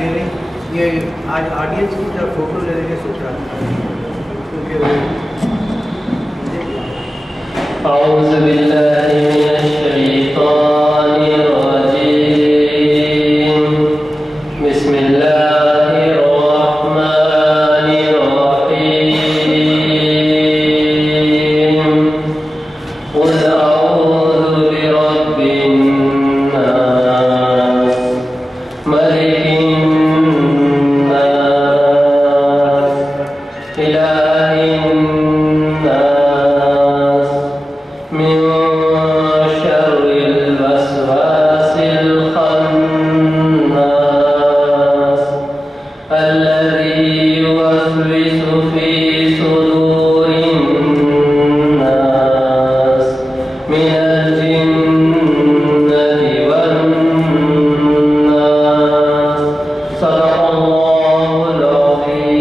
یہ آج آڈینس کی طرف فوٹو لینے کے سوچ رہا تھا کیونکہ اعوذ باللہ من الشیطان الرجیم بسم اللہ الرحمن الرحیم قل اعوذ برب الناس ملک الناس الہ الناس من شر الوسواس الخناس الذي يوسوس في صدور الناس من الجنة والناس صدق الله العظيم.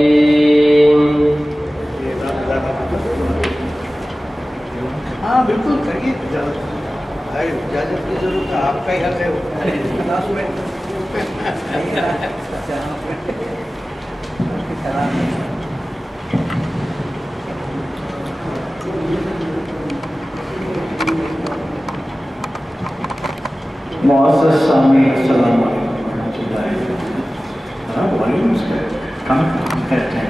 ہاں بالکل کریے اجازت کی ضرورت ہے، آپ کا ہی حق ہے کلاس میں معزز سامعین السلام علیکم ورحمۃ اللہ وبرکاتہ. کم کرتے ہیں.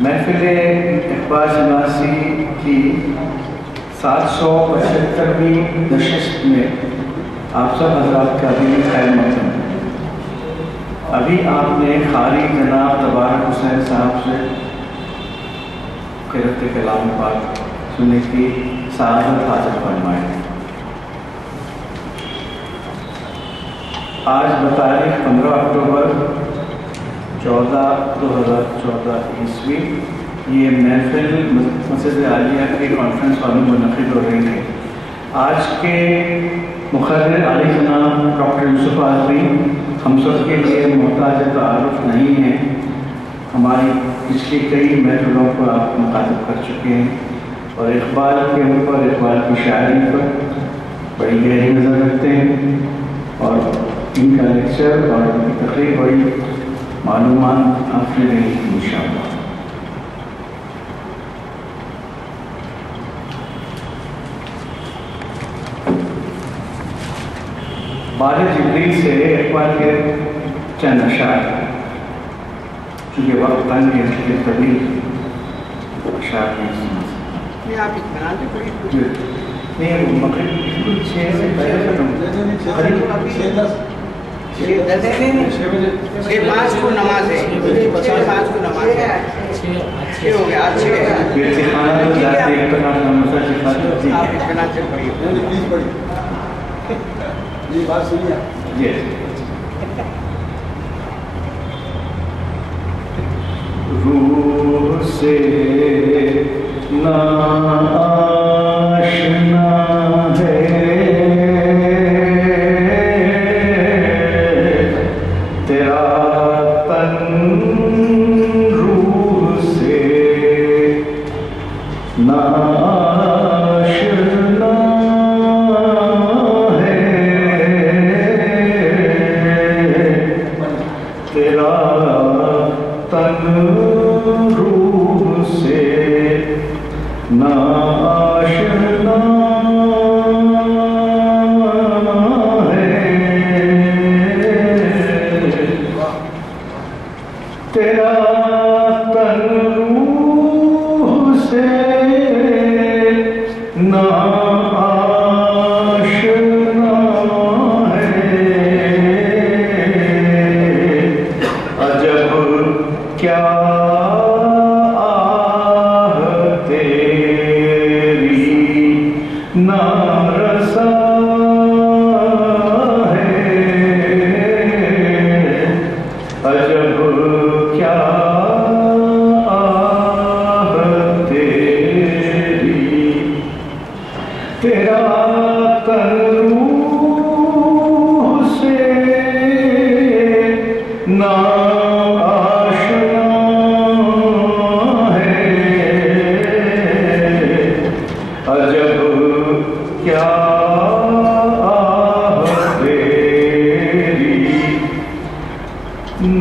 محفل اقبال شناسی کی 775ویں نشست میں آپ سب حضرات کا بھی خیر مقدم ہے. ابھی آپ نے قاری جناب تبارک حسین صاحب سے قرأت کلام پاک سننے کی سعادت حاصل فرمائے. آج بتاریخ 15 اکتوبر 2014 عیسوی یہ محفل مسجد عالیہ کے کانفرنس ہال میں منعقد ہو رہی ہے. آج کے مقرر علی جناب ڈاکٹر یوسف آزمی ہم سب کے لیے محتاج تعارف نہیں ہیں. ہماری پچھلی کئی محفلوں کو آپ مخاطب کر چکے ہیں اور اقبال کے اوپر، اقبال کی شاعری پر بڑی گہری نظر رکھتے ہیں اور ان کا لیکچر اور ان کی تقریر بڑی معلومات آپ نے رہی انشاءاللہ. بار جبریل سے اقبال کے چند اشعار، چونکہ وقت تنگ ہے اس لیے طویل اشعار نہیں سنا سکتا. آپ اطمینان سے پڑھی نہیں مغرب بالکل 6 سے پہلے ختم قریب 5 کو نماز ہے، 5 کو نماز ہے، 6 ہو گیا، آج 6 ہے. آپ اطمینان سے پڑھیے. روح سے ناشنا ہے تیرا تن، روح سے ناشنا ہے تیرا تن، روح سے ناشنا ہے تیرا تن، روح سے ناشنا ہے. عجب کیا نارسا ہے، عجب کیا آہ تیری، تیرا تن روح سے ناشنا ہے. عجب کیا آہ تیری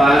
5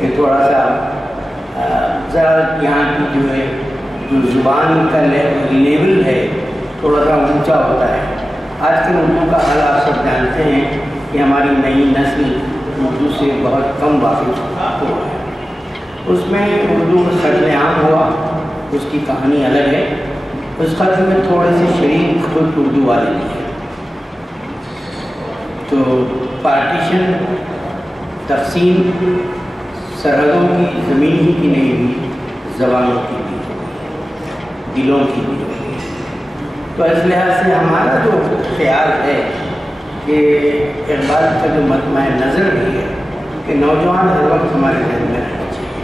کہ تھوڑا سا ذرا یہاں کی جو ہے جو زبان کا لیول ہے تھوڑا سا اونچا ہوتا ہے. آج کل اردو کا حال آپ سب جانتے ہیں کہ ہماری نئی نسل اردو سے بہت کم واقف ہوا ہے. اس میں اردو کا قتل عام ہوا، اس کی کہانی الگ ہے. اس قتل میں تھوڑے سے شریک خود اردو والے بھی ہیں. تو پارٹیشن، تقسیم سرحدوں کی، زمین ہی کی نہیں ہوئی، زبانوں کی بھی، دلوں کی بھی. تو اس لحاظ سے ہمارا جو خیال ہے کہ اقبال کا جو مجمع نظر بھی ہے کہ نوجوان ہر وقت ہمارے ذہن میں رہنا چاہیے.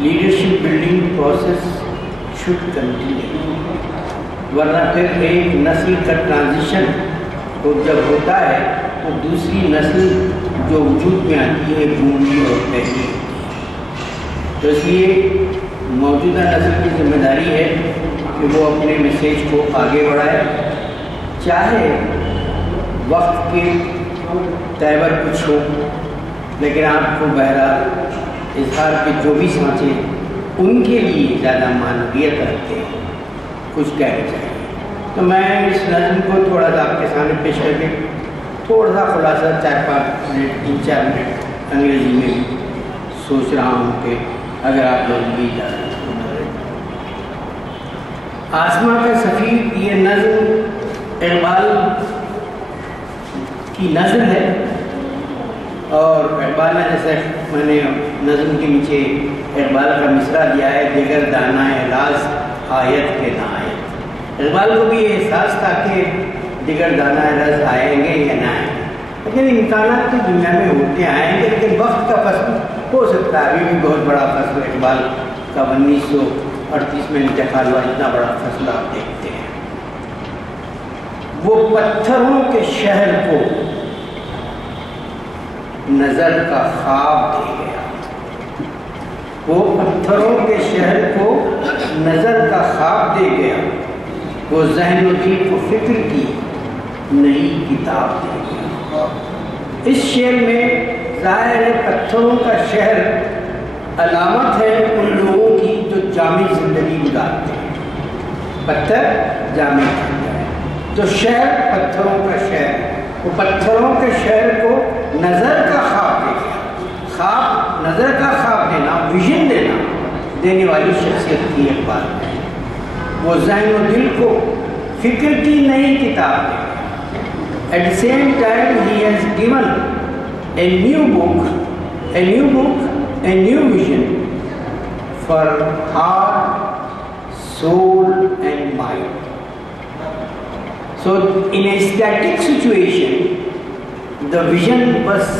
Leadership building process should continue, ورنہ پھر ایک نسل کا ٹرانزیشن جب ہوتا ہے تو دوسری نسل جو وجود میں آتی ہے گونگی اور بہری. تو اس لیے موجودہ نسل کی ذمہ داری ہے کہ وہ اپنے میسیج کو آگے بڑھائے، چاہے وقت کے تیور کچھ ہو، لیکن آپ کو بہرحال اظہار کے جو بھی سانچے ان کے لیے زیادہ معنویت رکھتے ہیں کچھ کہنا چاہیے. تو میں اس نظم کو تھوڑا سا آپ کے سامنے پیش کر کے تھوڑا سا خلاصہ 4-5 منٹ 3-4 منٹ انگریزی میں بھی سوچ رہا ہوں کہ اگر آپ لوگ بھی اجازت. آسماں کا سفیر یہ نظم اقبال کی نظم ہے، اور اقبال نے جیسے میں نے نظم کے نیچے اقبال کا مصرع دیا ہے، دیگر دانہ راز آیت کے نہ آیت. اقبال کو بھی یہ احساس تھا کہ دیگر دانہ راز آئیں گے یا نہ آئیں گے، لیکن امکانات تو دنیا میں ہوتے آئیں گے، لیکن وقت کا فصل ہو سکتا ہے. ابھی بھی بہت بڑا فصل اقبال کا 1938 میں انتقال ہوا، اتنا بڑا فصل آپ دیکھتے ہیں. وہ پتھروں کے شہر کو نظر کا خواب دے گیا، وہ پتھروں کے شہر کو نظر کا خواب دے گیا، وہ ذہن و دل کو فکر کی نئی کتاب دے گیا. اس شعر میں ظاہر ہے پتھروں کا شہر علامت ہے ان لوگوں کی جو جامع زندگی گزارتے ہیں. پتھر جامع زندگی ہے تو شہر پتھروں کا شہر، وہ پتھروں کے شہر کو نظر کا خواب دے گیا. خواب، نظر کا خواب دینا، ویژن دینے والی شخصیت تھی اقبال. وہ ذہن و دل کو فکر کی نئی کتاب دے. At the same time he has given a new book, a new vision for heart, soul and mind. So in a static situation, the vision was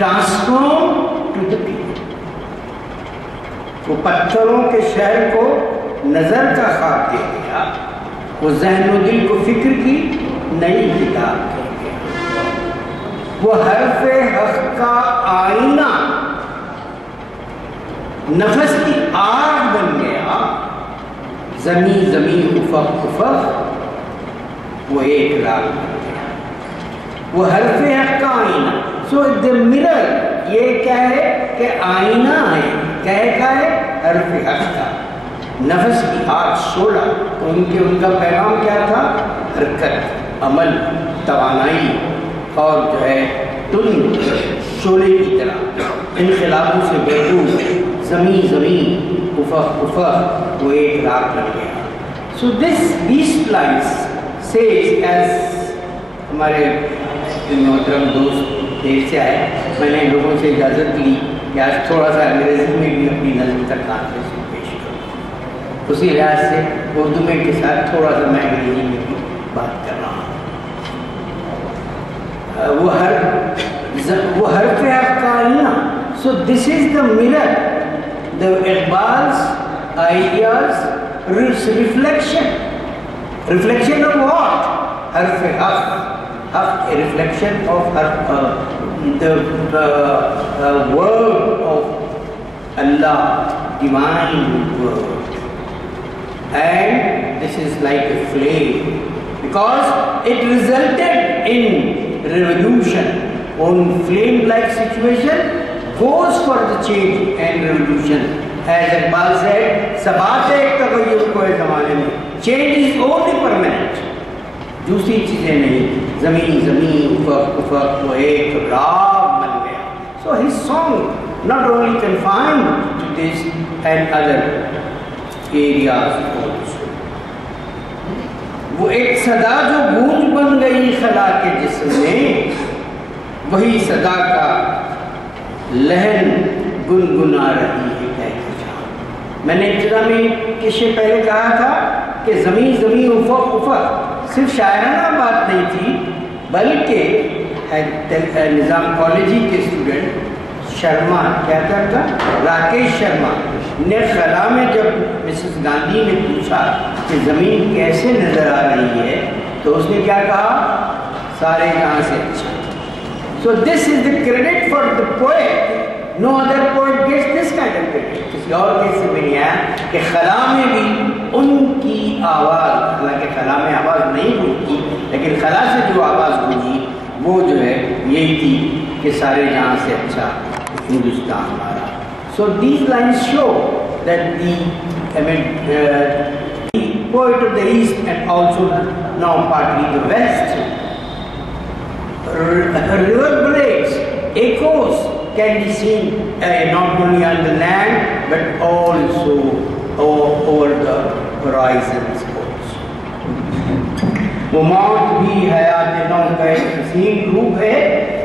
transformed to the people. وہ پتھروں کے شہر کو نظر کا خواب دے گیا، وہ ذہن و دل کو فکر کی نئی کتاب دے گیا. وہ حرف حق کا آئینہ نفس کی آگ بن گیا، زمین زمین افق افق وہ ایک راگ بن گیا. وہ حرف حق کا آئینہ. سو the mirror یہ کیا ہے کہ آئینہ ہے، کیا ہے حرف حق کا. نفس کی آگ شعلہ، تو ان کا پیغام کیا تھا؟ حرکت، عمل، توانائی اور جو ہے تند شعلے کی طرح انقلابوں سے بیرون زمین زمین افق افق وہ ایک راگ بن گیا. سو these lines says as ہمارے محترم دوست دیر سے آئے، میں نے لوگوں سے اجازت لی کہ آج تھوڑا سا انگریزی میں بھی اپنی نظم کا ٹرانسلیشن پیش کروں. اسی لحاظ سے اردو میں کے ساتھ تھوڑا سا میں انگریزی میں بھی بات کر رہا ہوں. وہ حرف حق کا آئینہ. سو دس از دا mirror, the Iqbal's ideas, reflection of what? حرف حق. A reflection of the word of Allah, divine word. And this is like a flame because it resulted in revolution. On flame-like situation, goes for the change and revolution. As Iqbal said, sabat hai ek taghayyur ko hai zamane mein. Change is only permanent. دوسری چیزیں نہیں. زمین زمین افق افق وہ ایک راگ بن گیا. So his song not only confined to this and other areas also. وہ ایک صدا جو گونج بن گئی خلا کے جسم میں، وہی صدا کا لہن گنگنا رہی ہے کہہ جہاں. میں نے ابتدا میں کچھ پہلے کہا تھا کہ زمین زمین افق افق صرف شاعرانہ بات نہیں تھی، بلکہ نظام کالجی کے اسٹوڈنٹ شرما کیا تھا، راکیش شرما نے خلا میں جب مسز گاندھی نے پوچھا کہ زمین کیسے نظر آ رہی ہے تو اس نے کیا کہا، سارے جہاں سے اچھا. So this is the credit for the poet. No other poet gets this kind of credit. کسی اور کے سے میں نہیں آیا کہ خلا میں بھی ان کی آواز، حالانکہ خلا میں آواز نہیں گونجتی لیکن خلا سے جو آواز گونجی وہ جو ہے یہی تھی کہ سارے جہاں سے اچھا ہندوستان ہمارا. So these lines show that the poet of the East and also now partly the West reverberates, echoes can be seen not only on the land but also over the horizons also. وہ موت بھی حیات نو کا ایک حسین روپ ہے،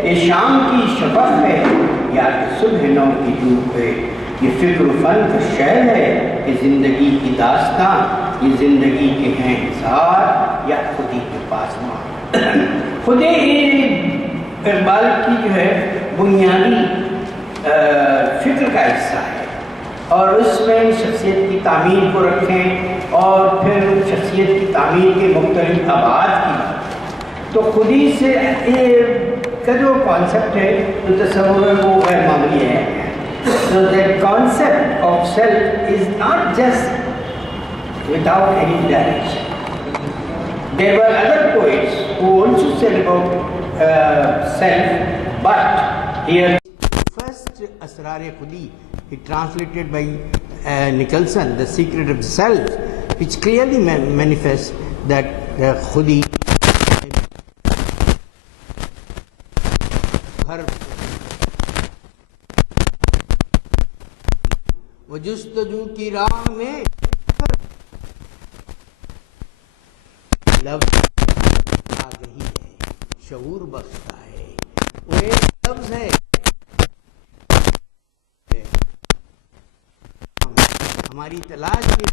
یہ شام کی شفق ہے یا صبح نو کی دھوپ ہے. یہ فکر و فن کا شعر ہے، یہ زندگی کی داستان، یہ زندگی کے ہیں اظہار یا خودی کے پاسمان. خودی اقبال کی جو ہے بنیادی فکر کا حصہ ہے اور اس میں شخصیت کی تعمیر کو رکھیں اور پھر شخصیت کی تعمیر کے مختلف ابعاد کی. تو خودی سے کا جو کانسیپٹ ہے جو تصور ہے وہ غیر معمولی ہے. So that concept of self is not just without any direction. There were other poets who also said about self, but here first Asrar Khudi, it translated by Nicholson, The Secret of Self, which clearly manifests that Khudi وہ جستجو کی راہ میں لفظ آگہی ہے، شعور بخشتا ہے. وہ ایک لفظ ہے، ہماری تلاش کی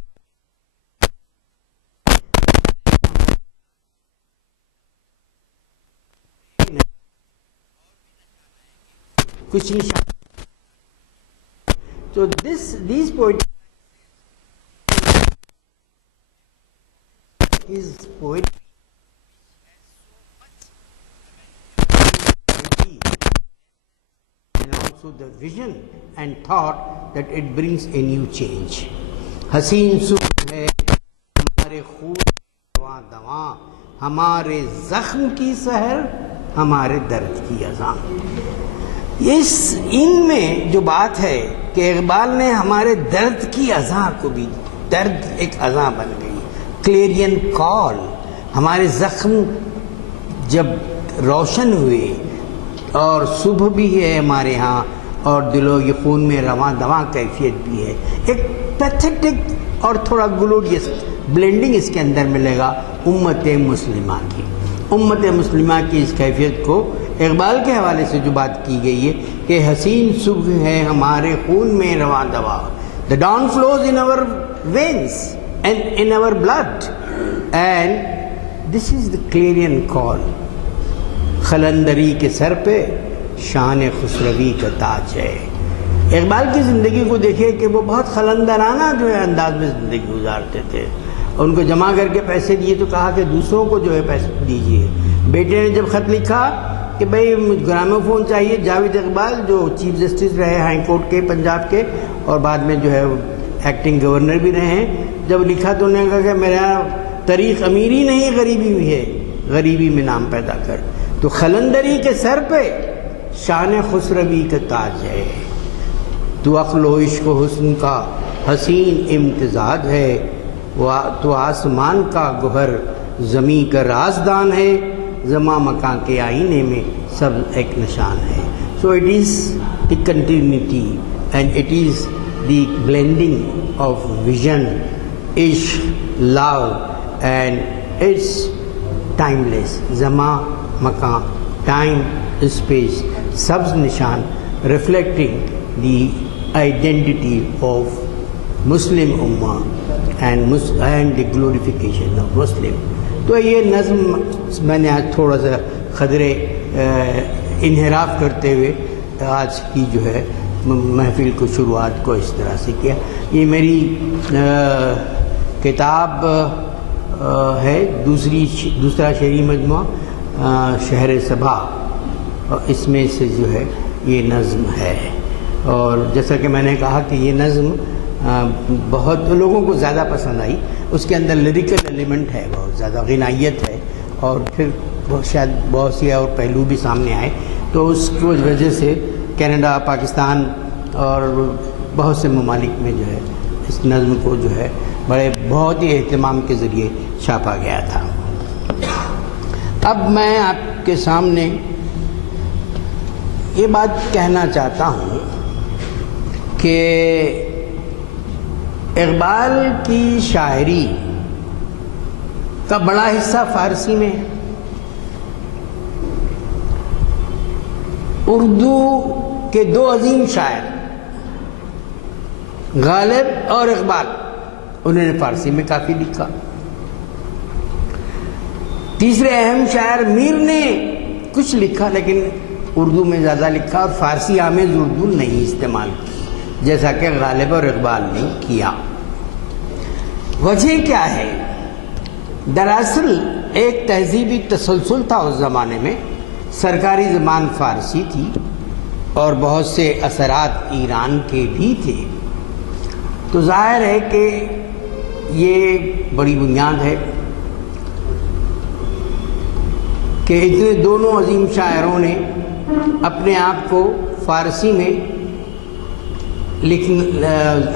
کچھ نشان. So these poetry is poetry and also the vision and thought that it brings a new change. حسین صبح ہے ہمارے خون رواں دواں، ہمارے زخم کی سحر، ہمارے درد کی اذاں. ان میں جو بات ہے کہ اقبال نے ہمارے درد کی اذاں کو بھی، درد ایک اذاں بن گئی، کلیرین کال. ہمارے زخم جب روشن ہوئے اور صبح بھی ہے ہمارے ہاں اور دل و خون میں رواں دواں کیفیت بھی ہے. ایک پیتھیٹک اور تھوڑا گلوریس بلینڈنگ اس کے اندر ملے گا امت مسلمہ کی. امت مسلمہ کی اس کیفیت کو اقبال کے حوالے سے جو بات کی گئی ہے کہ حسین صبح ہے ہمارے خون میں رواں دواں. The dawn flows in our veins and in our blood and this is the clarion call. خلندری کے سر پہ شان خسروی کا تاج ہے. اقبال کی زندگی کو دیکھیں کہ وہ بہت خلندرانہ جو ہے انداز میں زندگی گزارتے تھے. ان کو جمع کر کے پیسے دیے تو کہا کہ دوسروں کو جو ہے پیسے دیجیے. بیٹے نے جب خط لکھا کہ بھئی گرامو فون چاہیے، جاوید اقبال جو چیف جسٹس رہے ہائی کورٹ کے پنجاب کے اور بعد میں جو ہے ایکٹنگ گورنر بھی رہے ہیں، جب لکھا تو انہوں نے کہا کہ میرا طریق امیری نہیں غریبی بھی ہے، غریبی میں نام پیدا کر. تو خلندری کے سر پہ شان خسروی کا تاج ہے. تو عقل و عشق و حسن کا حسین امتزاج ہے، تو آسمان کا گوہر زمین کا رازدان ہے، زماں مکان کے آئینے میں سب ایک نشان ہے. So it is the continuity and it is the blending of vision, ishq, love and it's timeless. زماں مکان، ٹائم، اسپیس، سب نشان reflecting the identity of Muslim Ummah and the glorification of Muslim. تو یہ نظم میں نے آج تھوڑا سا قدرے انحراف کرتے ہوئے آج کی جو ہے محفل کو شروعات کو اس طرح سے کیا. یہ میری کتاب ہے دوسرا شعری مجموعہ شہر صبا، اس میں سے جو ہے یہ نظم ہے. اور جیسا کہ میں نے کہا کہ یہ نظم بہت لوگوں کو زیادہ پسند آئی. اس کے اندر لیریکل ایلیمنٹ ہے، بہت زیادہ غنائیت ہے، اور پھر شاید بہت سے اور پہلو بھی سامنے آئے. تو اس کی وجہ سے کینیڈا، پاکستان اور بہت سے ممالک میں جو ہے اس نظم کو جو ہے بہت ہی اہتمام کے ذریعے چھاپا گیا تھا. اب میں آپ کے سامنے یہ بات کہنا چاہتا ہوں کہ اقبال کی شاعری کا بڑا حصہ فارسی میں ہے. اردو کے دو عظیم شاعر غالب اور اقبال، انہوں نے فارسی میں کافی لکھا. تیسرے اہم شاعر میر نے کچھ لکھا لیکن اردو میں زیادہ لکھا اور فارسی آمیز اردو نہیں استعمال کی جیسا کہ غالب اور اقبال نے کیا. وجہ کیا ہے؟ دراصل ایک تہذیبی تسلسل تھا اس زمانے میں. سرکاری زبان فارسی تھی اور بہت سے اثرات ایران کے بھی تھے. تو ظاہر ہے کہ یہ بڑی بنیاد ہے کہ اتنے دونوں عظیم شاعروں نے اپنے آپ کو فارسی میں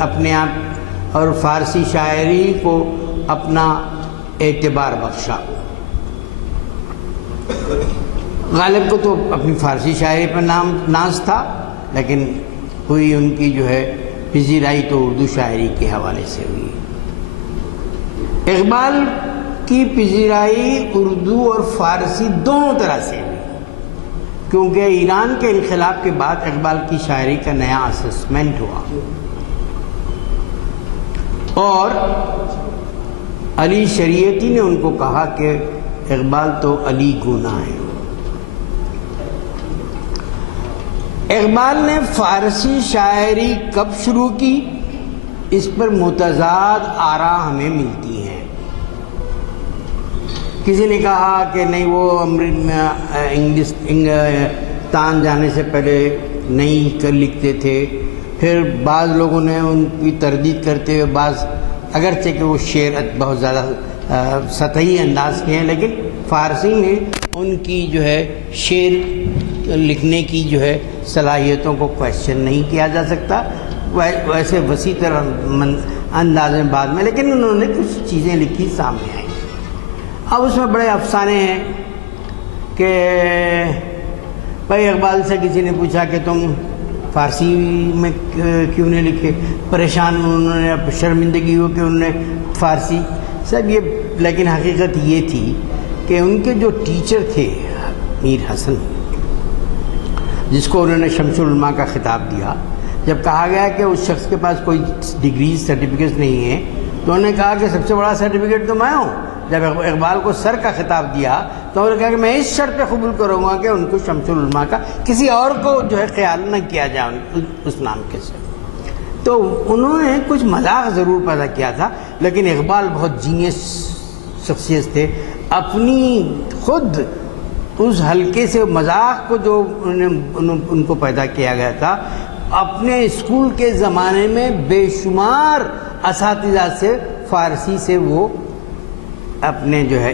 اپنے آپ اور فارسی شاعری کو اپنا اعتبار بخشا. غالب کو تو اپنی فارسی شاعری پر ناز تھا، لیکن ہوئی ان کی جو ہے پذیرائی تو اردو شاعری کے حوالے سے ہوئی. اقبال کی پذیرائی اردو اور فارسی دونوں طرح سے ہوئی، کیونکہ ایران کے انقلاب کے بعد اقبال کی شاعری کا نیا اسسمنٹ ہوا اور علی شریعتی نے ان کو کہا کہ اقبال تو علی گونا ہے. اقبال نے فارسی شاعری کب شروع کی، اس پر متضاد آراء ہمیں ملتی ہیں. کسی نے کہا کہ نہیں وہ انگلستان جانے سے پہلے نہیں کر لکھتے تھے. پھر بعض لوگوں نے ان کی تردید کرتے ہوئے بعض اگرچہ کہ وہ شعر بہت زیادہ سطحی انداز کے ہیں لیکن فارسی میں ان کی جو ہے شعر لکھنے کی جو ہے صلاحیتوں کو کویسچن نہیں کیا جا سکتا. ویسے وسیع تر انداز میں بعد میں لیکن انہوں نے کچھ چیزیں لکھی سامنے آئیں. اب اس میں بڑے افسانے ہیں کہ بھائی اقبال سے کسی نے پوچھا کہ تم فارسی میں کیوں نہیں لکھے، پریشان انہوں نے شرمندگی ہو کہ انہوں نے فارسی سب یہ. لیکن حقیقت یہ تھی کہ ان کے جو ٹیچر تھے میر حسن، جس کو انہوں نے شمس العلماء کا خطاب دیا، جب کہا گیا کہ اس شخص کے پاس کوئی ڈگریز سرٹیفکیٹس نہیں ہیں تو انہوں نے کہا کہ سب سے بڑا سرٹیفکیٹ تو میں ہوں. جب اقبال کو سر کا خطاب دیا تو انہوں نے کہا کہ میں اس شرط پہ قبول کروں گا کہ ان کو شمس العلماء کا کسی اور کو جو ہے خیال نہ کیا جائے اس نام کے سے. تو انہوں نے کچھ مذاق ضرور پیدا کیا تھا لیکن اقبال بہت جینیس شخصیت تھے. اپنی خود اس ہلکے سے مذاق کو جو ان کو پیدا کیا گیا تھا، اپنے اسکول کے زمانے میں بے شمار اساتذہ سے فارسی سے وہ اپنے جو ہے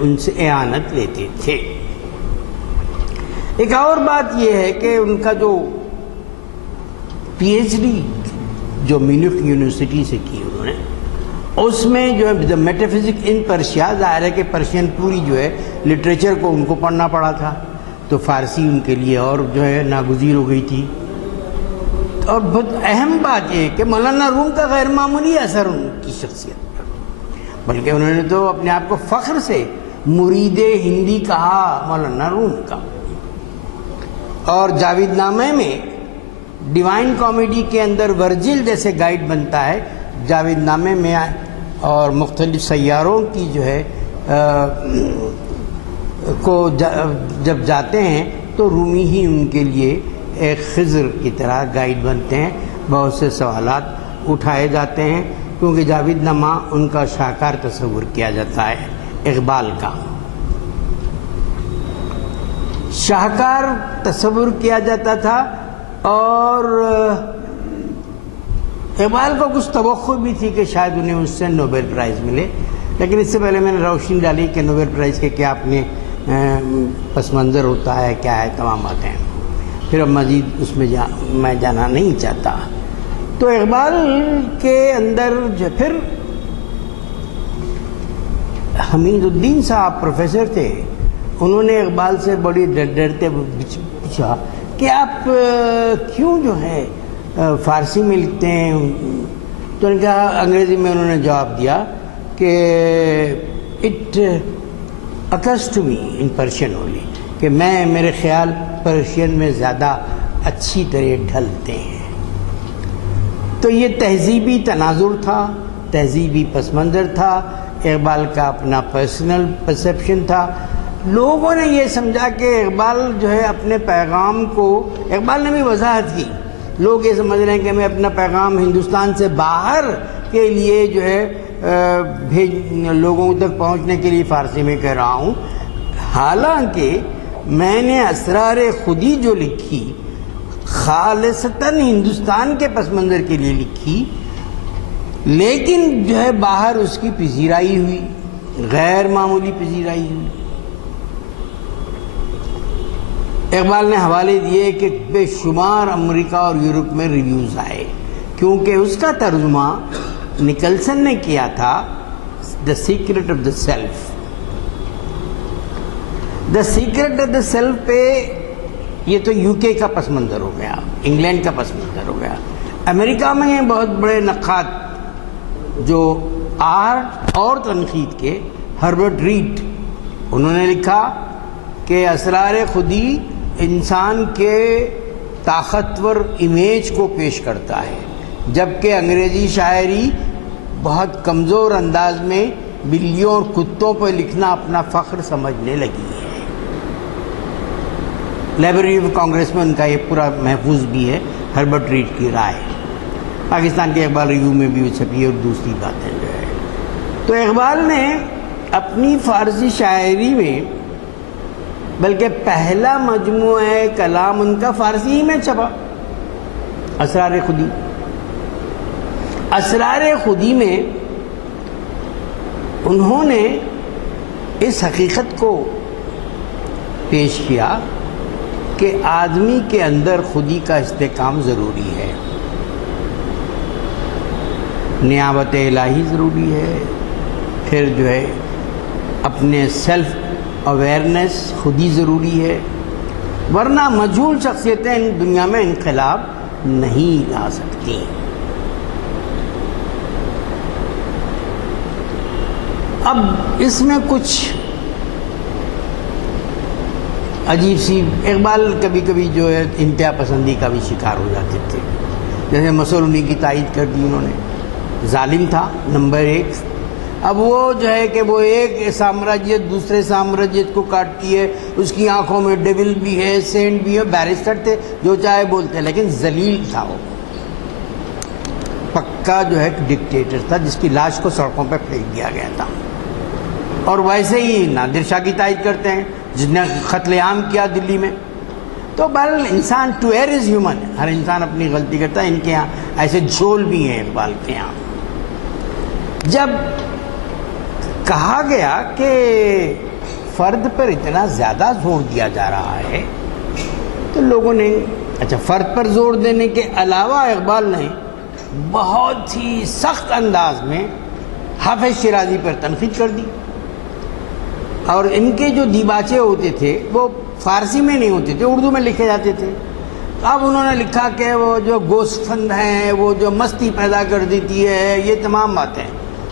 ان سے اعانت لیتے تھے. ایک اور بات یہ ہے کہ ان کا جو PhD جو میونک یونیورسٹی سے کی انہوں نے، اس میں جو ہے دا میٹافزک ان پرشیا، ظاہر ہے کہ پرشین پوری جو ہے لٹریچر کو ان کو پڑھنا پڑا تھا، تو فارسی ان کے لیے اور جو ہے ناگزیر ہو گئی تھی. اور بہت اہم بات یہ ہے کہ مولانا روم کا غیر معمولی اثر ان کی شخصیت پر، بلکہ انہوں نے تو اپنے آپ کو فخر سے مرید ہندی کہا مولانا روم کا. اور جاوید نامہ میں ڈیوائن کامیڈی کے اندر ورجل جیسے گائیڈ بنتا ہے، جاوید نامے میں اور مختلف سیاروں کی جو ہے کو جب جاتے ہیں تو رومی ہی ان کے لیے ایک خضر کی طرح گائیڈ بنتے ہیں. بہت سے سوالات اٹھائے جاتے ہیں کیونکہ جاوید نامہ ان کا شاہکار تصور کیا جاتا ہے، اقبال کا شاہکار تصور کیا جاتا تھا. اور اقبال کو کچھ توقع بھی تھی کہ شاید انہیں اس سے نوبل پرائز ملے، لیکن اس سے پہلے میں نے روشنی ڈالی کہ نوبل پرائز کے کیا اپنے پس منظر ہوتا ہے، کیا ہے، تمام باتیں. پھر اب مزید اس میں میں جانا نہیں چاہتا. تو اقبال کے اندر جو پھر حمید الدین صاحب پروفیسر تھے، انہوں نے اقبال سے بڑی ڈرتے پوچھا کہ آپ کیوں جو ہے فارسی میں لکھتے ہیں؟ تو انہوں نے کہا، انگریزی میں انہوں نے جواب دیا کہ it occurs to me in Persian only, کہ میرے خیال پرشین میں زیادہ اچھی طرح ڈھلتے ہیں. تو یہ تہذیبی تناظر تھا، تہذیبی پس منظر تھا، اقبال کا اپنا پرسنل پرسیپشن تھا. لوگوں نے یہ سمجھا کہ اقبال جو ہے اپنے پیغام کو، اقبال نے بھی وضاحت کی، لوگ یہ سمجھ رہے ہیں کہ میں اپنا پیغام ہندوستان سے باہر کے لیے جو ہے لوگوں تک پہنچنے کے لیے فارسی میں کہہ رہا ہوں، حالانکہ میں نے اسرار خودی جو لکھی خالصتاً ہندوستان کے پس منظر کے لیے لکھی، لیکن جو ہے باہر اس کی پذیرائی ہوئی، غیر معمولی پذیرائی ہوئی. اقبال نے حوالے دیے کہ بے شمار امریکہ اور یورپ میں ریویوز آئے، کیونکہ اس کا ترجمہ نکلسن نے کیا تھا the secret of the self. The secret of the self پہ یہ تو UK کا پس منظر ہو گیا، انگلینڈ کا پس منظر ہو گیا. امریکہ میں بہت بڑے نقاد جو آرٹ اور تنقید کے، ہربرٹ ریڈ، انہوں نے لکھا کہ اسرار خودی انسان کے طاقتور امیج کو پیش کرتا ہے، جبکہ انگریزی شاعری بہت کمزور انداز میں بلیوں اور کتوں پہ لکھنا اپنا فخر سمجھنے لگی ہے. لائبریری آف کانگریس میں ان کا یہ پورا محفوظ بھی ہے، ہربرٹ ریڈ کی رائے. پاکستان کے اقبال ریویو میں بھی چھپی ہے اور دوسری باتیں جو ہے. تو اقبال نے اپنی فارسی شاعری میں، بلکہ پہلا مجموعہ کلام ان کا فارسی ہی میں چھپا، اسرار خودی. اسرار خودی میں انہوں نے اس حقیقت کو پیش کیا کہ آدمی کے اندر خودی کا استحکام ضروری ہے، نیابت الہی ضروری ہے، پھر جو ہے اپنے سیلف اویئرنیس خودی ضروری ہے، ورنہ مجہول شخصیتیں دنیا میں انقلاب نہیں لا سکتی. اب اس میں کچھ عجیب سی، اقبال کبھی کبھی جو ہے انتہا پسندی کا بھی شکار ہو جاتے تھے. جیسے مسولینی کی تائید کر دی انہوں نے، ظالم تھا نمبر 1. اب وہ جو ہے کہ وہ ایک سامراجیت دوسرے سامراجیت کو کاٹتی ہے، اس کی آنکھوں میں ڈیول بھی ہے، سینٹ بھی ہے. بیرسٹر تھے، جو چاہے بولتے، لیکن ذلیل تھا، وہ پکا جو ہے ڈکٹیٹر تھا جس کی لاش کو سڑکوں پہ پھینک دیا گیا تھا. اور ویسے ہی نادر شاہ کی تائید کرتے ہیں جس نے قتل عام کیا دلی میں. تو بہرحال انسان ٹو ایئر از ہیومن، ہر انسان اپنی غلطی کرتا ہے. ان کے یہاں ایسے جھول بھی ہیں اقبال کے یہاں. جب کہا گیا کہ فرد پر اتنا زیادہ زور دیا جا رہا ہے تو لوگوں نے اچھا، فرد پر زور دینے کے علاوہ اقبال نے بہت ہی سخت انداز میں حافظ شیرازی پر تنقید کر دی، اور ان کے جو دیباچے ہوتے تھے وہ فارسی میں نہیں ہوتے تھے، اردو میں لکھے جاتے تھے۔ اب انہوں نے لکھا کہ وہ جو گوسفند ہیں، وہ جو مستی پیدا کر دیتی ہے، یہ تمام باتیں،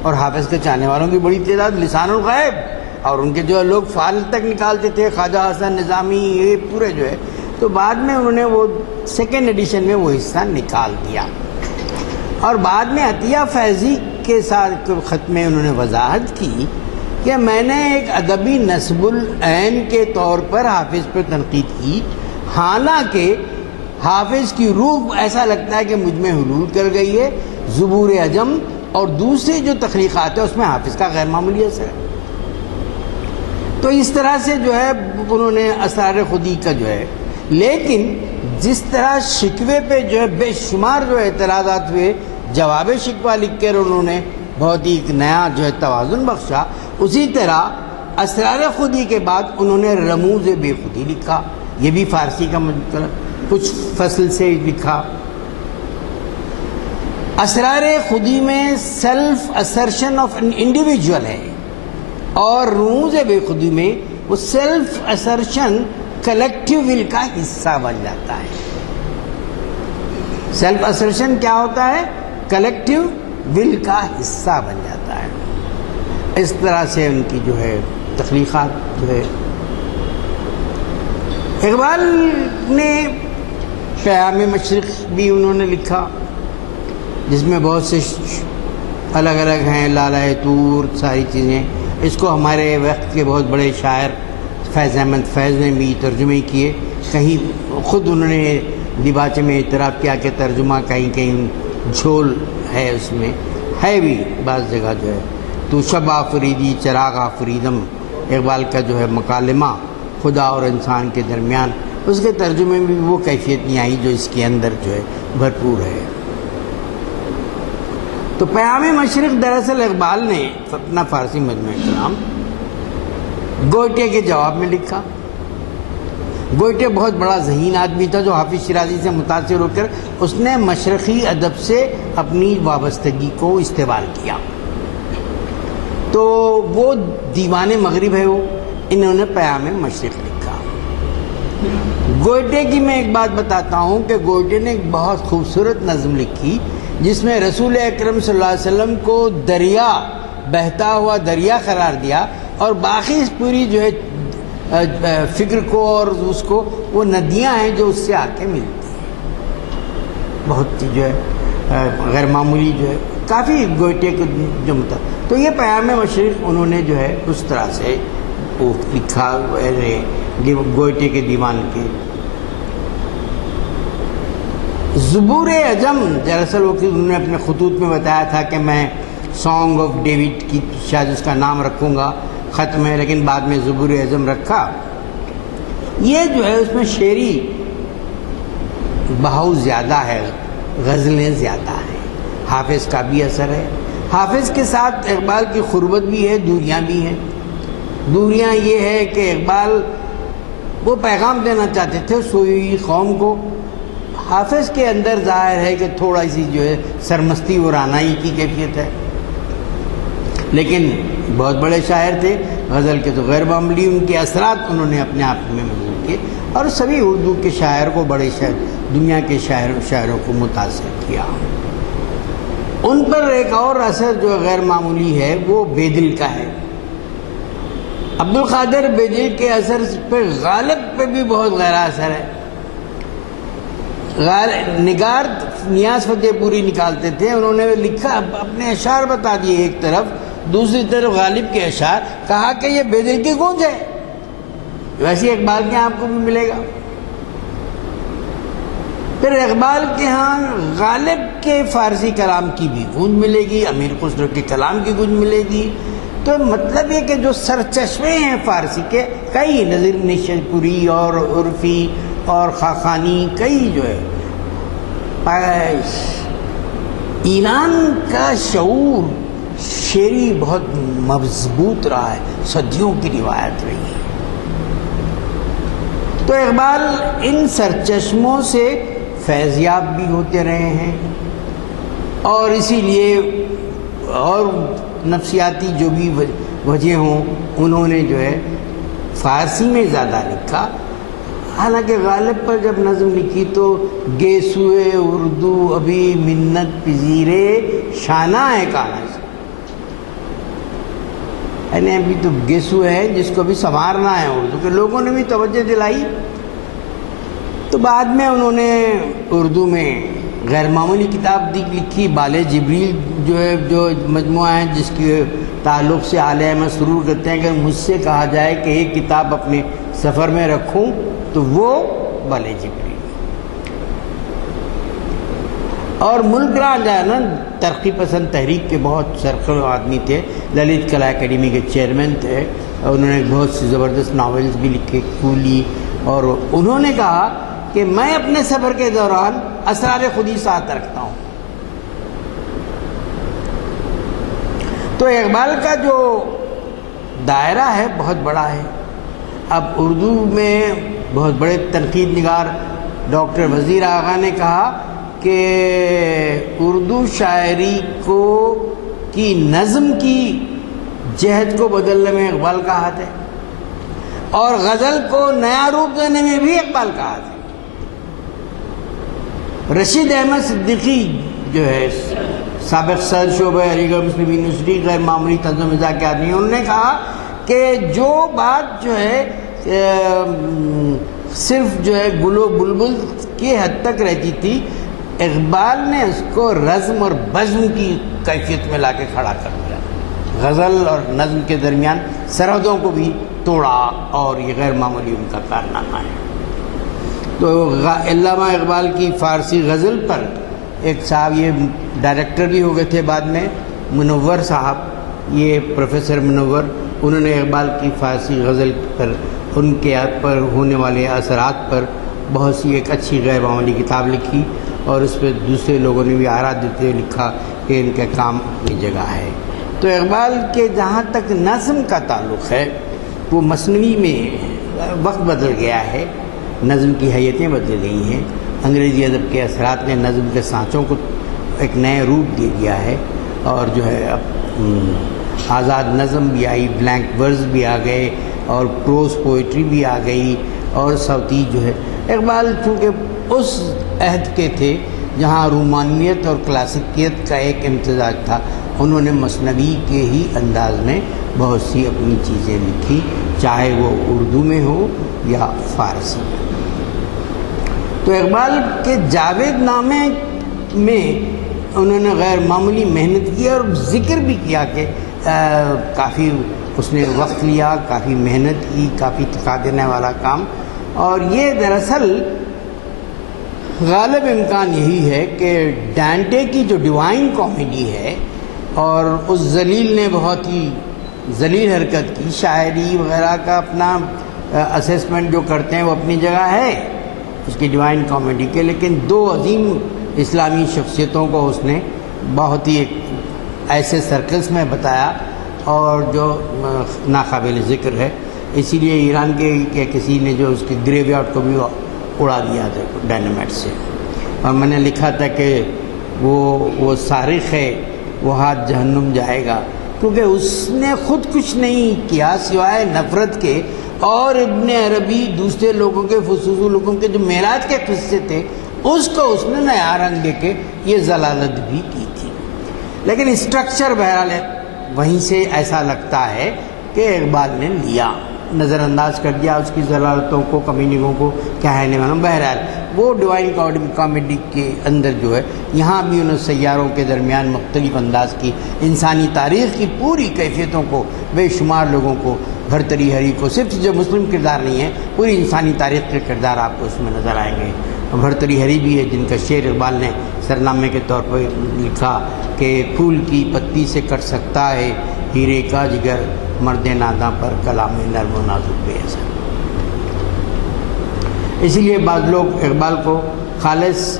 اور حافظ کے چاہنے والوں کی بڑی تعداد، لسان الغیب، اور ان کے جو لوگ فال تک نکالتے تھے، خواجہ حسن نظامی، یہ پورے جو ہے، تو بعد میں انہوں نے وہ سیکنڈ ایڈیشن میں وہ حصہ نکال دیا، اور بعد میں عطیہ فیضی کے ساتھ خط میں انہوں نے وضاحت کی کہ میں نے ایک ادبی نصب العین کے طور پر حافظ پر تنقید کی، حالانکہ حافظ کی روح ایسا لگتا ہے کہ مجھ میں حلول کر گئی ہے، زبور عجم اور دوسری جو تخلیقات ہیں اس میں حافظ کا غیر معمولی اثر ہے۔ تو اس طرح سے جو ہے انہوں نے اسرار خودی کا جو ہے، لیکن جس طرح شکوے پہ جو ہے بے شمار جو اعتراضات ہوئے، جواب شکوہ لکھ کر انہوں نے بہت ہی ایک نیا جو ہے توازن بخشا، اسی طرح اسرار خودی کے بعد انہوں نے رموز بے خودی لکھا، یہ بھی فارسی کا کچھ فصل سے لکھا۔ اسرار خودی میں self assertion of an individual ہے، اور رموز بے خودی میں وہ سیلف اسرشن کلیکٹیو ول کا حصہ بن جاتا ہے۔ سیلف اسرشن کیا ہوتا ہے؟ کلیکٹیو ول کا حصہ بن جاتا ہے۔ اس طرح سے ان کی جو ہے تخلیقات جو ہے، اقبال نے پیام مشرق بھی انہوں نے لکھا، جس میں بہت سے الگ الگ ہیں، لالہ طور، ساری چیزیں۔ اس کو ہمارے وقت کے بہت بڑے شاعر فیض احمد فیض نے بھی ترجمے کیے، کہیں خود انہوں نے دیباچے میں اعتراف کیا کہ ترجمہ کہیں کہیں جھول ہے، اس میں ہے بھی بعض جگہ جو ہے۔ تو شب آفریدی چراغ آفریدم، اقبال کا جو ہے مکالمہ خدا اور انسان کے درمیان، اس کے ترجمے میں بھی وہ کیفیت نہیں آئی جو اس کے اندر جو ہے بھرپور ہے۔ تو پیام مشرق دراصل اقبال نے اپنا فارسی مجموعہ کلام گوئٹے کے جواب میں لکھا۔ گوئٹے بہت بڑا ذہین آدمی تھا جو حافظ شیرازی سے متاثر ہو کر اس نے مشرقی ادب سے اپنی وابستگی کو استعمال کیا، تو وہ دیوان مغرب ہے، وہ انہوں نے پیام مشرق لکھا۔ گوئٹے کی میں ایک بات بتاتا ہوں کہ گوئٹے نے ایک بہت خوبصورت نظم لکھی جس میں رسول اکرم صلی اللہ علیہ وسلم کو دریا، بہتا ہوا دریا قرار دیا، اور باقی پوری جو ہے فکر کو اور اس کو وہ ندیاں ہیں جو اس سے آ کے ملتی ہیں، بہت جو ہے غیر معمولی جو ہے کافی گوئٹے کو جو تو یہ پیام مشرق انہوں نے جو ہے اس طرح سے وہ لکھا گوئٹے کے دیوان کے۔ زبور عجم دراصل وہ انہوں نے اپنے خطوط میں بتایا تھا کہ میں سانگ آف ڈیوڈ کی شاید اس کا نام رکھوں گا خط میں، لیکن بعد میں زبور عجم رکھا۔ یہ جو ہے اس میں شعری بہاؤ زیادہ ہے، غزلیں زیادہ ہیں، حافظ کا بھی اثر ہے۔ حافظ کے ساتھ اقبال کی قربت بھی ہے، دوریاں بھی ہیں۔ دوریاں یہ ہے کہ اقبال وہ پیغام دینا چاہتے تھے سوئی ہوئی قوم کو، حافظ کے اندر ظاہر ہے کہ تھوڑا سی جو ہے سرمستی اور رعنائی کی کیفیت ہے، لیکن بہت بڑے شاعر تھے، غزل کے تو غیر معمولی ان کے اثرات انہوں نے اپنے آپ میں محسوس کیے، اور سبھی اردو کے شاعر کو، بڑے شاعر دنیا کے شاعروں کو متاثر کیا۔ ان پر ایک اور اثر جو غیر معمولی ہے وہ بیدل کا ہے۔ عبدالقادر بیدل کے اثر پہ غالب پہ بھی بہت گہرا اثر ہے۔ نگار نیاز فتح پوری نکالتے تھے، انہوں نے لکھا، اپنے اشعار بتا دیے ایک طرف، دوسری طرف غالب کے اشعار، کہا کہ یہ بیدل کی گونج ہے، ویسے اقبال کے آپ کو بھی ملے گا۔ پھر اقبال کے ہاں غالب کے فارسی کلام کی بھی گونج ملے گی، امیر خسرو کے کلام کی گونج ملے گی۔ تو مطلب یہ کہ جو سرچشمے ہیں فارسی کے، کئی نظیر نشل پوری اور عرفی اور خاقانی، کئی جو ہے ایران کا شعور شعری بہت مضبوط رہا ہے، صدیوں کی روایت رہی ہے۔ تو اقبال ان سرچشموں سے فیضیاب بھی ہوتے رہے ہیں، اور اسی لیے اور نفسیاتی جو بھی وجہ ہوں انہوں نے جو ہے فارسی میں زیادہ لکھا. حالانکہ غالب پر جب نظم لکھی تو گیسوئے اردو ابھی منت پذیرے شانہ ہے کانا، یعنی ابھی تو گیسو ہے جس کو بھی سنوارنا ہے اردو کے. لوگوں نے بھی توجہ دلائی تو بعد میں انہوں نے اردو میں غیر معمولی کتاب لکھی. بال جبریل جو ہے، جو مجموعہ ہے جس کے تعلق سے عالیہ مسرور کرتے ہیں کہ مجھ سے کہا جائے کہ ایک کتاب اپنے سفر میں رکھوں تو وہ بال جبریل. اور ملک راج جو ہے نا ترقی پسند تحریک کے بہت سرخر آدمی تھے، للت کلا اکیڈمی کے چیئرمین تھے. انہوں نے بہت سی زبردست ناولز بھی لکھے، کولی. اور انہوں نے کہا کہ میں اپنے سفر کے دوران اسرار خودی ساتھ رکھتا ہوں. تو اقبال کا جو دائرہ ہے بہت بڑا ہے. اب اردو میں بہت بڑے تنقید نگار ڈاکٹر وزیر آغا نے کہا کہ اردو شاعری کی نظم کی جہد کو بدلنے میں اقبال کا ہاتھ ہے، اور غزل کو نیا روپ دینے میں بھی اقبال کا ہاتھ ہے. رشید احمد صدیقی جو ہے سابق صدر شعبہ علی گڑھ مسلم یونیورسٹی، غیر معمولی طنز و مزاح کے آدمی، انہوں نے کہا کہ جو بات جو ہے صرف جو ہے گل و بلبل کی حد تک رہتی تھی، اقبال نے اس کو رزم اور بزم کی کیفیت میں لا کے کھڑا کر دیا. غزل اور نظم کے درمیان سرحدوں کو بھی توڑا، اور یہ غیر معمولی ان کا کارنامہ ہے. تو علامہ اقبال کی فارسی غزل پر ایک صاحب، یہ ڈائریکٹر بھی ہو گئے تھے بعد میں، منور صاحب، یہ پروفیسر منور، انہوں نے اقبال کی فارسی غزل پر، ان کے پر ہونے والے اثرات پر بہت سی ایک اچھی غیر معمولی کتاب لکھی، اور اس پہ دوسرے لوگوں نے بھی آرا دیتے ہوئے لکھا کہ ان کا کام اپنی جگہ ہے. تو اقبال کے جہاں تک نظم کا تعلق ہے، وہ مثنوی میں وقت بدل گیا ہے، نظم کی حیتیں بدل گئی ہیں. انگریزی ادب کے اثرات نے نظم کے سانچوں کو ایک نئے روپ دے دیا ہے، اور جو ہے اب آزاد نظم بھی آئی، بلینک ورز بھی آ گئے، اور پروز پوئٹری بھی آ گئی، اور صوتی جو ہے. اقبال چونکہ اس عہد کے تھے جہاں رومانیت اور کلاسیکیت کا ایک امتزاج تھا، انہوں نے مثنوی کے ہی انداز میں بہت سی اپنی چیزیں لکھی، چاہے وہ اردو میں ہو یا فارسی میں. تو اقبال کے جاوید نامے میں انہوں نے غیر معمولی محنت کی، اور ذکر بھی کیا کہ کافی اس نے وقت لیا، کافی محنت کی، کافی تھکا دینے والا کام. اور یہ دراصل غالب امکان یہی ہے کہ ڈانٹے کی جو ڈیوائن کامیڈی ہے، اور اس ذلیل نے بہت ہی ذلیل حرکت کی، شاعری وغیرہ کا اپنا اسیسمنٹ جو کرتے ہیں وہ اپنی جگہ ہے اس کی ڈیوائن کامیڈی کے، لیکن دو عظیم اسلامی شخصیتوں کو اس نے بہت ہی ایک ایسے سرکلز میں بتایا اور جو ناقابل ذکر ہے. اسی لیے ایران کے کسی نے جو اس کے گریو یارڈ کو بھی اڑا دیا تھا ڈائنامائٹ سے، اور میں نے لکھا تھا کہ وہ صارخ ہے، وہ ہاتھ جہنم جائے گا، کیونکہ اس نے خود کچھ نہیں کیا سوائے نفرت کے. اور ابن عربی دوسرے لوگوں کے، خصوصی لوگوں کے جو معراج کے قصے تھے، اس کو اس نے نیا رنگ دے کے یہ ضلالت بھی کی تھی. لیکن اسٹرکچر بہرحال وہیں سے ایسا لگتا ہے کہ اقبال نے لیا، نظر انداز کر دیا اس کی ضلالتوں کو، کمینگوں کو، کہنے والا. بہرحال وہ ڈیوائن کامیڈی کے اندر جو ہے، یہاں بھی انہوں سیاروں کے درمیان مختلف انداز کی انسانی تاریخ کی پوری کیفیتوں کو، بے شمار لوگوں کو، بھرتری ہری کو، صرف جو مسلم کردار نہیں ہے، پوری انسانی تاریخ کے کردار آپ کو اس میں نظر آئیں گے. بھرتری ہری بھی ہے جن کا شعر اقبال نے سرنامے کے طور پر لکھا کہ پھول کی پتی سے کٹ سکتا ہے ہیرے کا جگر، مرد ناداں پر کلام نرم و نازک بے اثر. اسی لیے بعض لوگ اقبال کو خالص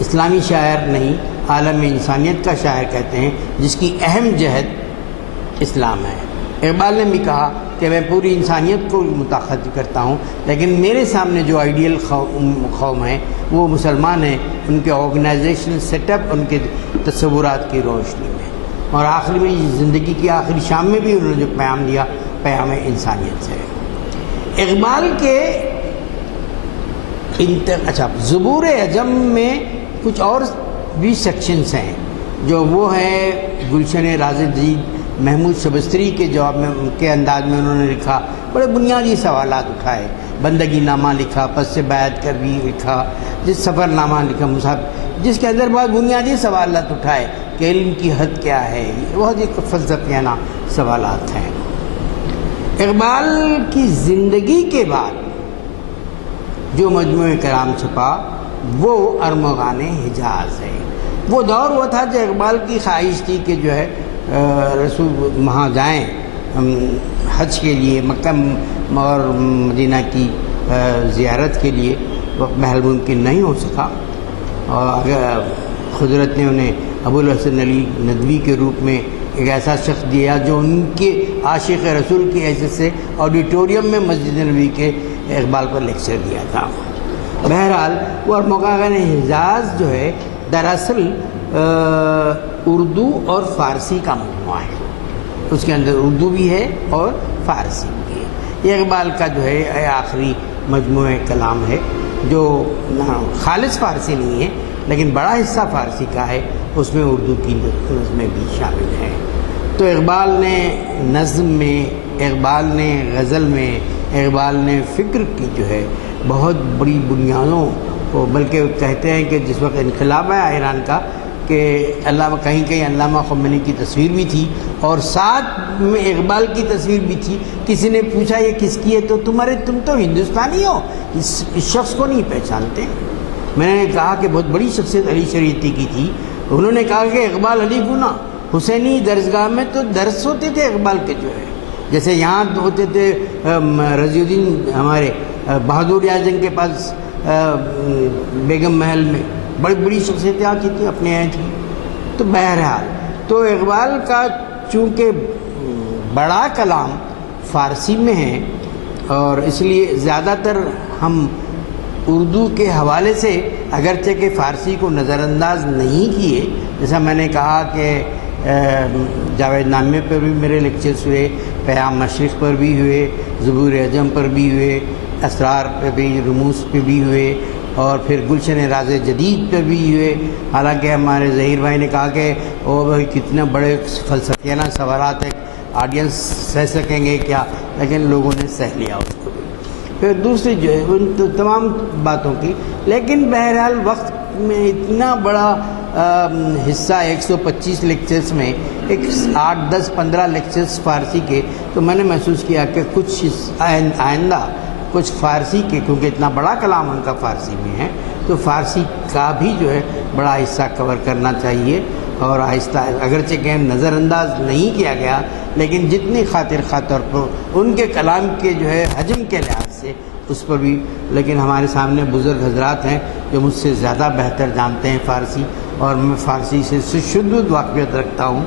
اسلامی شاعر نہیں، عالم انسانیت کا شاعر کہتے ہیں، جس کی اہم جہت اسلام ہے. اقبال نے بھی کہا کہ میں پوری انسانیت کو متخطی کرتا ہوں، لیکن میرے سامنے جو آئیڈیل قوم ہے وہ مسلمان ہیں، ان کے آرگنائزیشن سیٹ اپ ان کے تصورات کی روشنی میں، اور آخری میں زندگی کی آخری شام میں بھی انہوں نے جو پیام دیا، پیام انسانیت سے۔ اقبال کے اچھا، زبور عجم میں کچھ اور بھی سیکشنز ہیں، جو وہ ہے گلشن راز جدید محمود شبستری کے جواب میں، ان کے انداز میں انہوں نے لکھا، بڑے بنیادی سوالات اٹھائے، بندگی نامہ لکھا، پس سے بیعت کر بھی لکھا، جس سفر نامہ لکھا مصحف، جس کے اندر بہت بنیادی سوالات اٹھائے کہ علم کی حد کیا ہے، بہت ہی فلسفیانہ سوالات ہیں۔ اقبال کی زندگی کے بعد جو مجموعہ کلام چھپا وہ ارمغان حجاز ہے۔ وہ دور وہ تھا جو اقبال کی خواہش تھی کہ جو ہے رسول وہاں جائیں حج کے لیے، مکہ اور مدینہ کی زیارت کے لیے، وہ محل ممکن نہیں ہو سکا، اور قدرت نے انہیں ابوالحسن علی ندوی کے روپ میں ایک ایسا شخص دیا جو ان کے عاشق رسول کی حیثیت سے آڈیٹوریم میں مسجد نبوی کے اقبال پر لیکچر دیا تھا۔ بہرحال وہ ارمغان حجاز جو ہے دراصل اردو اور فارسی کا مجموعہ ہے، اس کے اندر اردو بھی ہے اور فارسی بھی ہے۔ یہ اقبال کا جو ہے آخری مجموعہ کلام ہے، جو خالص فارسی نہیں ہے لیکن بڑا حصہ فارسی کا ہے، اس میں اردو کی نظمیں بھی شامل ہیں۔ تو اقبال نے نظم میں، اقبال نے غزل میں، اقبال نے فکر کی جو ہے بہت بڑی بنیادوں کو، بلکہ کہتے ہیں کہ جس وقت انقلاب آیا ایران کا کہ علامہ کہیں کہیں علامہ خمینی کی تصویر بھی تھی اور ساتھ میں اقبال کی تصویر بھی تھی۔ کسی نے پوچھا یہ کس کی ہے، تو تم تو ہندوستانی ہو، اس شخص کو نہیں پہچانتے۔ میں نے کہا کہ بہت بڑی شخصیت علی شریعتی کی تھی، انہوں نے کہا کہ اقبال علی گنا حسینی درسگاہ میں تو درس ہوتے تھے اقبال کے جو ہے، جیسے یہاں ہوتے تھے رضی الدین ہمارے بہادر اعظم کے پاس بیگم محل میں، بڑی بڑی شخصیتیں آتی تھیں، اپنے یہاں تھیں۔ تو بہرحال تو اقبال کا چونکہ بڑا کلام فارسی میں ہے، اور اس لیے زیادہ تر ہم اردو کے حوالے سے اگرچہ کہ فارسی کو نظر انداز نہیں کیے، جیسا میں نے کہا کہ جاوید نامے پر بھی میرے لیکچرز ہوئے، پیام مشرق پر بھی ہوئے، زبور عجم پر بھی ہوئے، اسرار پہ بھی، رموز پہ بھی ہوئے، اور پھر گلشن راز جدید پہ بھی ہوئے۔ حالانکہ ہمارے ظہیر بھائی نے کہا کہ او بھائی کتنے بڑے فلسفیانہ سوالات ہیں، آڈینس سہ سکیں گے کیا، لیکن لوگوں نے سہ لیا اس کو بھی۔ پھر دوسری جو ہے ان تمام باتوں کی، لیکن بہرحال وقت میں اتنا بڑا حصہ 125 لیکچرز میں ایک 8 10 15 لیکچرز فارسی کے، تو میں نے محسوس کیا کہ کچھ آئندہ کچھ فارسی کے، کیونکہ اتنا بڑا کلام ان کا فارسی میں ہے، تو فارسی کا بھی جو ہے بڑا حصہ کور کرنا چاہیے، اور آہستہ اگرچہ کہ نظر انداز نہیں کیا گیا، لیکن جتنی خاطر خاطر پر ان کے کلام کے جو ہے حجم کے لحاظ سے اس پر بھی، لیکن ہمارے سامنے بزرگ حضرات ہیں جو مجھ سے زیادہ بہتر جانتے ہیں فارسی، اور میں فارسی سے شدید واقفیت رکھتا ہوں،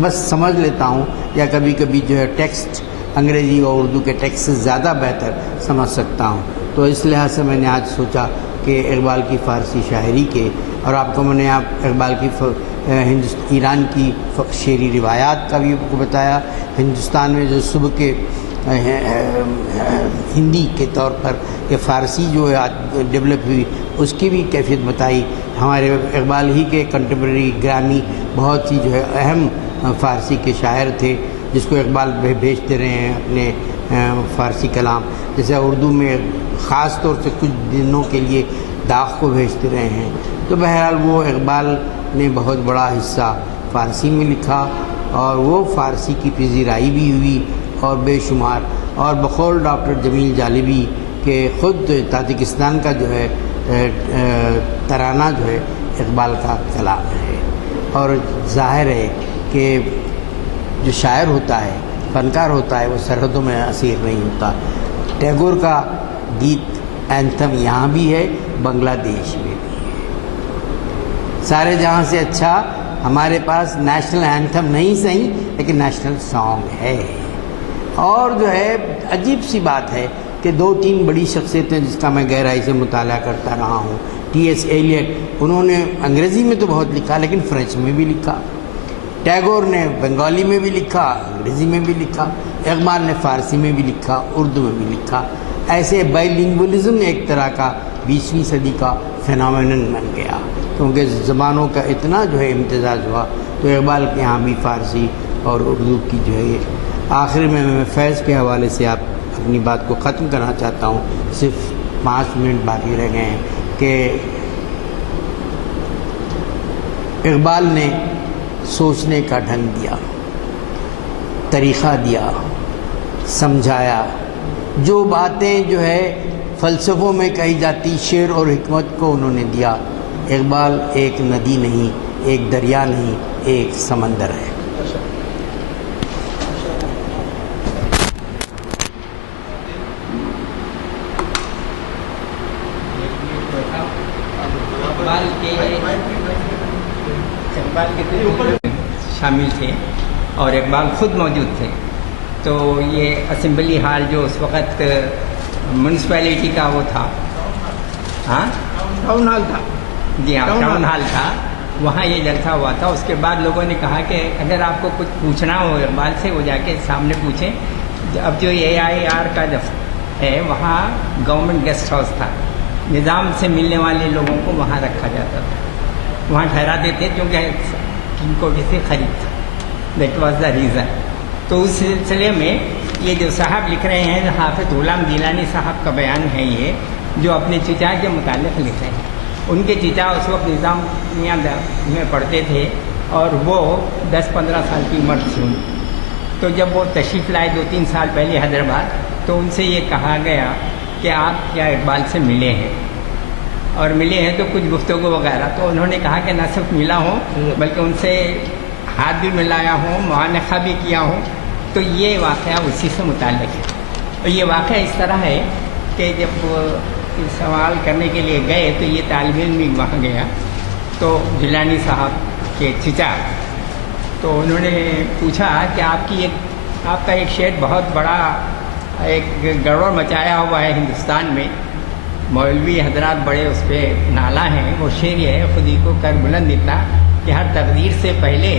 بس سمجھ لیتا ہوں، یا کبھی کبھی جو ہے ٹیکسٹ انگریزی اور اردو کے ٹیکسٹ سے زیادہ بہتر سمجھ سکتا ہوں۔ تو اس لحاظ سے میں نے آج سوچا کہ اقبال کی فارسی شاعری کے، اور آپ کو میں نے اقبال کی ایران کی شعری روایات کا بھی آپ کو بتایا، ہندوستان میں جو صبح کے ہندی کے طور پر کہ فارسی جو ہے ڈیولپ ہوئی، اس کی بھی کیفیت بتائی۔ ہمارے اقبال ہی کے کنٹمپریری گرامی بہت ہی جو ہے اہم فارسی کے شاعر تھے، جس کو اقبال بھیجتے رہے ہیں اپنے فارسی کلام، جیسے اردو میں خاص طور سے کچھ دنوں کے لیے داغ کو بھیجتے رہے ہیں۔ تو بہرحال وہ اقبال نے بہت بڑا حصہ فارسی میں لکھا، اور وہ فارسی کی پذیرائی بھی ہوئی، اور بے شمار، اور بقول ڈاکٹر جمیل جالبی کے خود تاجکستان کا جو ہے ترانہ جو ہے اقبال کا کلام ہے۔ اور ظاہر ہے کہ جو شاعر ہوتا ہے، فنکار ہوتا ہے، وہ سرحدوں میں اسیر نہیں ہوتا۔ ٹیگور کا گیت اینتھم یہاں بھی ہے، بنگلہ دیش میں بھی ہے۔ سارے جہاں سے اچھا ہمارے پاس نیشنل اینتھم نہیں صحیح، لیکن نیشنل سانگ ہے۔ اور جو ہے عجیب سی بات ہے کہ 2-3 بڑی شخصیتیں جس کا میں گہرائی سے مطالعہ کرتا رہا ہوں، ٹی ایس ایلیٹ، انہوں نے انگریزی میں تو بہت لکھا لیکن فرینچ میں بھی لکھا، ٹیگور نے بنگالی میں بھی لکھا، انگریزی میں بھی لکھا، اقبال نے فارسی میں بھی لکھا، اردو میں بھی لکھا. ایسے بائی لنگوالزم ایک طرح کا 20ویں صدی کا فینامینن بن گیا، کیونکہ زبانوں کا اتنا جو ہے امتزاج ہوا. تو اقبال کے یہاں بھی فارسی اور اردو کی جو ہے. آخر میں فیض کے حوالے سے آپ اپنی بات کو ختم کرنا چاہتا ہوں، صرف 5 منٹ باقی رہ گئے ہیں، کہ اقبال نے سوچنے کا ڈھنگ دیا، طریقہ دیا، سمجھایا. جو باتیں جو ہے فلسفوں میں کہی جاتی، شعر اور حکمت کو انہوں نے دیا. اقبال ایک ندی نہیں، ایک دریا نہیں، ایک سمندر ہے. اقبال کے شامل تھے اور اقبال خود موجود تھے. تو یہ اسمبلی ہال جو اس وقت میونسپیلٹی کا وہ تھا، ہاں ٹاؤن ہال تھا، جی ہاں ٹاؤن ہال تھا، وہاں یہ جلسہ ہوا تھا. اس کے بعد لوگوں نے کہا کہ اگر آپ کو کچھ پوچھنا ہو اقبال سے، وہ جا کے سامنے پوچھیں. اب جو AIR کا دفتر ہے وہاں گورنمنٹ گیسٹ ہاؤس تھا، نظام سے ملنے والے لوگوں کو وہاں رکھا جاتا تھا، وہاں ٹھہراتے تھے کیونکہ ان کو کسی خرید تھا. That was the reason. تو اس سلسلے میں یہ جو صاحب لکھ رہے ہیں، حافظ غلام گیلانی صاحب کا بیان ہے یہ، جو اپنے چچا کے متعلق لکھ رہے ہیں. ان کے چچا اس وقت نظامیہ میں پڑھتے تھے اور وہ 10-15 سال کی عمر تھی. تو جب وہ تشریف لائے 2-3 سال پہلے حیدرآباد، تو ان سے یہ کہا گیا کہ آپ کیا اقبال سے ملے ہیں، اور ملے ہیں تو کچھ گفتگو وغیرہ. تو انہوں نے کہا کہ نہ صرف ملا ہوں بلکہ ان سے ہاتھ بھی ملایا ہوں، معانقہ بھی کیا ہوں. تو یہ واقعہ اسی سے متعلق ہے. اور یہ واقعہ اس طرح ہے کہ جب سوال کرنے کے لیے گئے تو یہ طالب علم بھی وہاں گیا، تو گیلانی صاحب کے چچا، تو انہوں نے پوچھا کہ آپ کا ایک شعر بہت بڑا ایک گڑبڑ مچایا ہوا ہے ہندوستان میں، مولوی حضرات بڑے اس پہ نالا ہیں. وہ شعر یہ ہے، خودی کو کر بلند اتنا کہ ہر تقدیر سے پہلے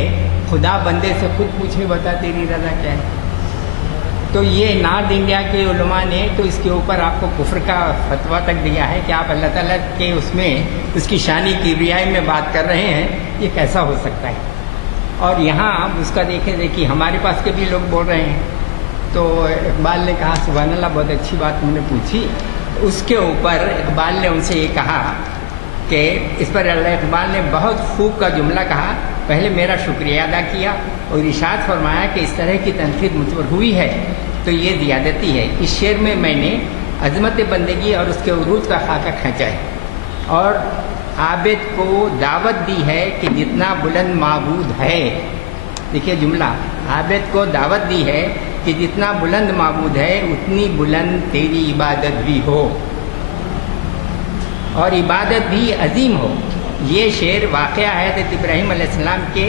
خدا بندے سے خود پوچھے بتا تیری رضا کیا ہے. تو یہ نارتھ انڈیا کے علماء نے تو اس کے اوپر آپ کو کفر کا فتویٰ تک دیا ہے کہ آپ اللہ تعالیٰ کے اس کی شانی کی رعایت میں بات کر رہے ہیں، یہ کیسا ہو سکتا ہے. اور یہاں اس کا دیکھیے ہمارے پاس کے بھی لوگ بول رہے ہیں. تو اقبال نے کہا سبحان اللہ، بہت اچھی بات تم نے پوچھی. اس کے اوپر اقبال نے ان سے یہ کہا کہ اس پر اقبال نے بہت خوب کا جملہ کہا. پہلے میرا شکریہ ادا کیا اور ارشاد فرمایا کہ اس طرح کی تنقید مجھ پر ہوئی ہے تو یہ زیادتی ہے. اس شعر میں نے عظمت بندگی اور اس کے عروج کا خاکہ کھینچا ہے اور عابد کو دعوت دی ہے کہ جتنا بلند معبود ہے. دیکھیے جملہ، عابد کو دعوت دی ہے کہ جتنا بلند معبود ہے اتنی بلند تیری عبادت بھی ہو اور عبادت بھی عظیم ہو. یہ شعر واقعہ ہے حضرت ابراہیم علیہ السلام کے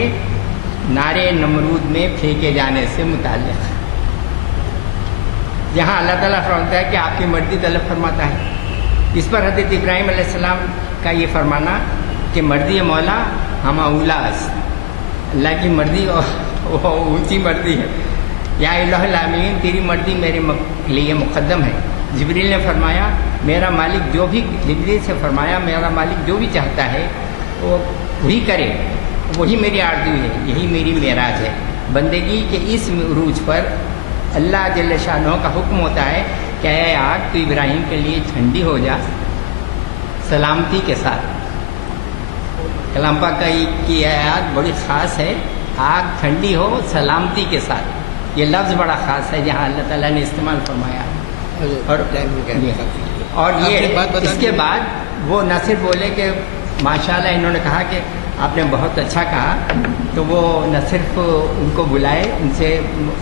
نارے نمرود میں پھینکے جانے سے متعلق ہے، جہاں اللہ تعالیٰ فرماتا ہے کہ آپ کی مرضی طلب فرماتا ہے. اس پر حضرت ابراہیم علیہ السلام کا یہ فرمانا کہ مرضی مولا ہم اولاس، اللہ کی مرضی وہ اونچی مرضی ہے. یا الہ العالمین، تیری مرضی میرے لیے مقدم ہے. جبریل نے فرمایا میرا مالک جو بھی، جبریل سے فرمایا میرا مالک جو بھی چاہتا ہے وہ وہی کرے، وہی میری آرزو ہے، یہی میری معراج ہے. بندگی کے اس عروج پر اللہ جل شانہ کا حکم ہوتا ہے کہ اے آگ تو ابراہیم کے لیے ٹھنڈی ہو جا سلامتی کے ساتھ. کلام پاک کی آیات بڑی خاص ہے، آگ ٹھنڈی ہو سلامتی کے ساتھ. یہ لفظ بڑا خاص ہے جہاں اللہ تعالیٰ نے استعمال فرمایا. اور یہ اس کے بعد وہ نہ صرف بولے کہ ماشاءاللہ، انہوں نے کہا کہ آپ نے بہت اچھا کہا، تو وہ نہ صرف ان کو بلائے، ان سے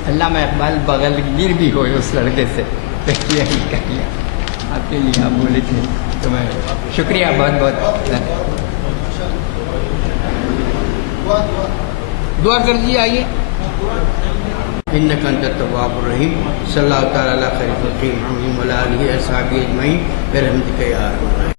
علامہ اقبال بغل گیر بھی ہوئے اس لڑکے سے. آپ کے لیے آپ بولے تھے تو میں شکریہ بہت بہت. دعا کر دیجیے. آئیے. انک انت التواب الرحیم. صلی اللہ تعالی علی خیر خلقہ محمد وعلی آلہ وصحبہ اجمعین برحمتک یا ارحم الراحمین.